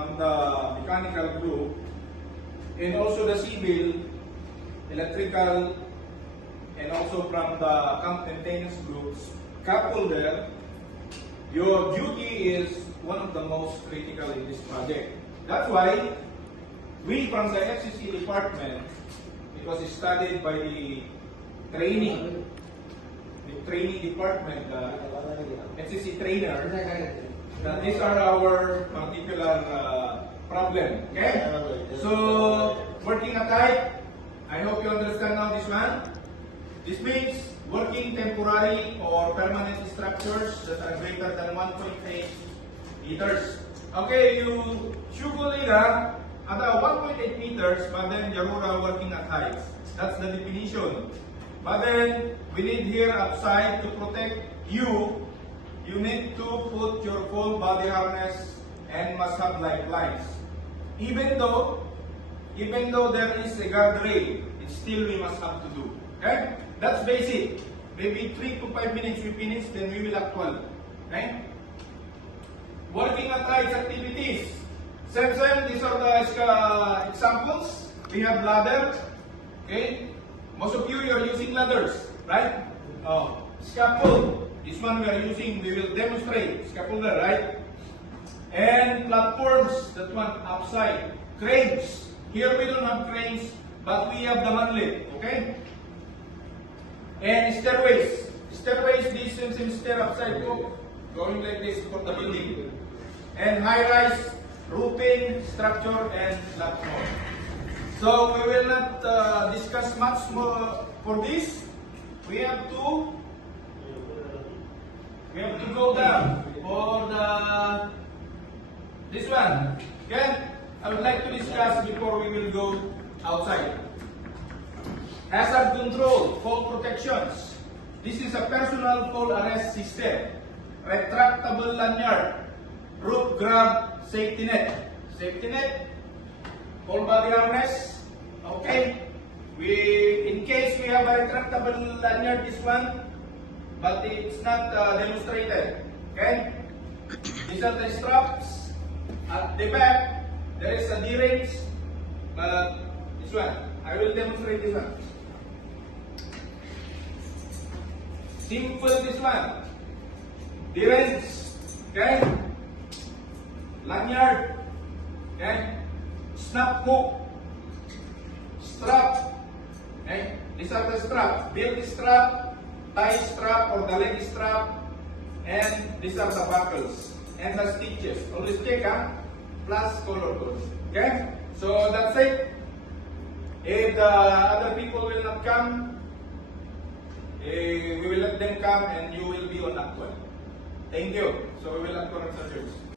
from the mechanical group and also the civil, electrical, and also from the camp maintenance groups coupled there, your duty is one of the most critical in this project. That's why we from the FCC department, because it's studied by the training department, FCC trainer, that these are our particular problem. Okay? So, working at height, I hope you understand now this one. This means working temporary or permanent structures that are greater than 1.8 meters. Okay, you usually at 1.8 meters, but then Yarura working at heights. That's the definition. But then we need here outside to protect you. You need to put your full body harness and must have lifelines. Even though there is a guardrail, it's still we must have to do. Okay? That's basic. Maybe 3 to 5 minutes we finish, then we will actual. Okay? Working at heights activities. Same, these are the examples. We have ladder. Okay? Most of you are using ladders, right? Scaffold. This one we are using, we will demonstrate. Scaffolder, right? And platforms, that one outside. Cranes. Here we don't have cranes, but we have the manlet. Okay? And stairways. Stairways, this same stair upside go, going like this for the building. And high-rise, roofing, structure, and lot more. So we will not discuss much more for this. We have to go down for this one. Okay? I would like to discuss before we will go outside. Hazard control, fall protections. This is a personal fall arrest system. Retractable lanyard, rope grab, safety net. Safety net, full body harness. Okay. In case we have a retractable lanyard, this one, but it's not demonstrated. Okay. These are the straps. At the back, there is a D-rings, but this one, I will demonstrate this one. Simple this one. D-rings. Okay. Lanyard. Okay. Snap hook. Strap. Okay. These are the strap. Belt strap, tie strap or the leg strap, and these are the buckles and the stitches. Always check plus color code. Okay. So that's it. If the other people will not come, we will let them come and you will be on actual. Thank you. So we will actual on service.